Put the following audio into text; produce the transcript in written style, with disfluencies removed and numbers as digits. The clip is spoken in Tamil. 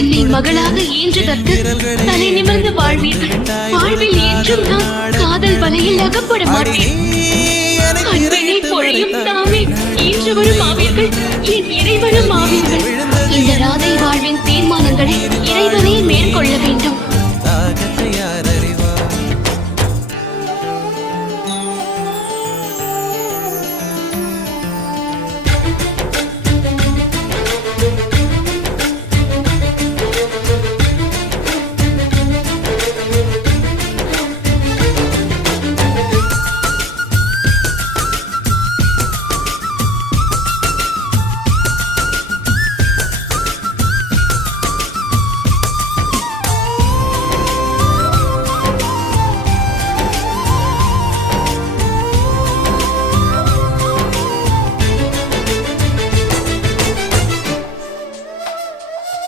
என்னை மகளாக ஈன்றதற்கு தலை நிமிர்ந்து வாழ்வீர்கள். வாழ்வில் என்றும் நான் காதல் வலையில் அகப்பட மாட்டேன். அன்பினை பொழியும் தாமே ஈன்றவரும் ஆவீர்கள், என் இறைவனும் ஆவீர்கள். இந்த ராதை வாழ்வின் தீர்மானங்களை இறைவனே மேற்கொள்ள வேண்டும்.